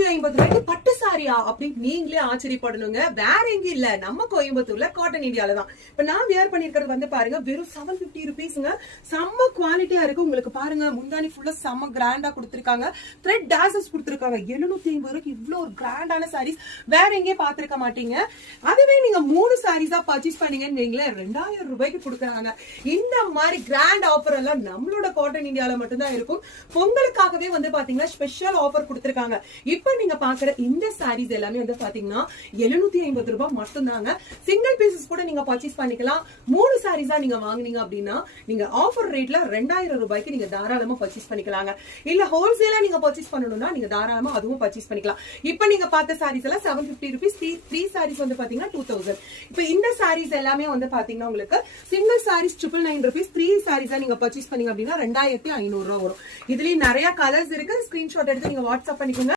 750 ரூபாய்க்கு பட்டு சாரியா அப்படின்னு நீங்களே ஆச்சரியப்படணுங்க. வேற எங்கேயும் இல்ல, நம்ம கோயம்புத்தூர்ல காட்டன் இந்தியால தான். இப்ப நான் வியர் பண்ணிருக்கிறது வந்து பாருங்க வெறும் 750 ருபீஸ்ங்க. செம்ம குவாலிட்டியா இருக்கு. உங்களுக்கு பாருங்க முந்தானி ஃபுல்லா செம்ம கிராண்டா கொடுத்திருக்காங்க. த்ரெட் டாசஸ் கொடுத்திருக்காங்க. 750 ரூபாய்க்கு இவ்வளவு ஒரு கிராண்டான சாரீஸ் வேற எங்கேயும் பாத்திருக்க மாட்டீங்க. அதுவே நீங்க 3 சாரீஸா பர்ச்சேஸ் பண்ணீங்கன்னு வைங்களேன் 2000 ரூபாய்க்கு கொடுக்குறாங்க. இந்த மாதிரி கிராண்ட் ஆஃபர் எல்லாம் நம்மளோட காட்டன் இந்தியால மட்டும் தான் இருக்கும். பொங்கலுக்காகவே வந்து பாத்தீங்கன்னா ஸ்பெஷல் ஆஃபர் கொடுத்திருக்காங்க. இப்ப நீங்க பாக்குற இந்த சாரீஸ் எல்லாமே வந்து பாத்தீங்கன்னா 750 ரூபாய் மட்டும் தாங்க. சிங்கிள் பீசஸ் கூட நீங்க பர்ச்சேஸ் பண்ணிக்கலாம். 3 சாரீஸா நீங்க வாங்குனீங்க அப்படின்னா நீங்க ஆஃபர் ரேட்ல 2000 ரூபாய்க்கு நீங்க தாராளமா பர்ச்சேஸ் பண்ணிக்கலாங்க. இல்ல ஹோல்சேலா நீங்க பர்ச்சேஸ் பண்ணணும்னா நீங்க தாராளமா அதுவும் பர்ச்சேஸ் பண்ணிக்கலாம். இப்ப நீங்க பார்த்த சாரீஸ் எல்லாம் 750 ருபீஸ். 3 சாரீஸ் வந்து பாத்தீங்கன்னா 2000. இப்ப இந்த சாரீஸ் எல்லாமே வந்து பாத்தீங்கன்னா உங்களுக்கு சிங்கிள் சாரீஸ் 999 ருபீஸ். 3 சாரீஸா நீங்க பர்ச்சேஸ் பண்ணீங்க அப்படின்னா 2500 ரூபாய் வரும். இதுலயும் நிறைய கலர்ஸ் இருக்கு. ஸ்கிரீன்ஷாட் எடுத்து நீங்க வாட்ஸ்அப் பண்ணிக்கோங்க.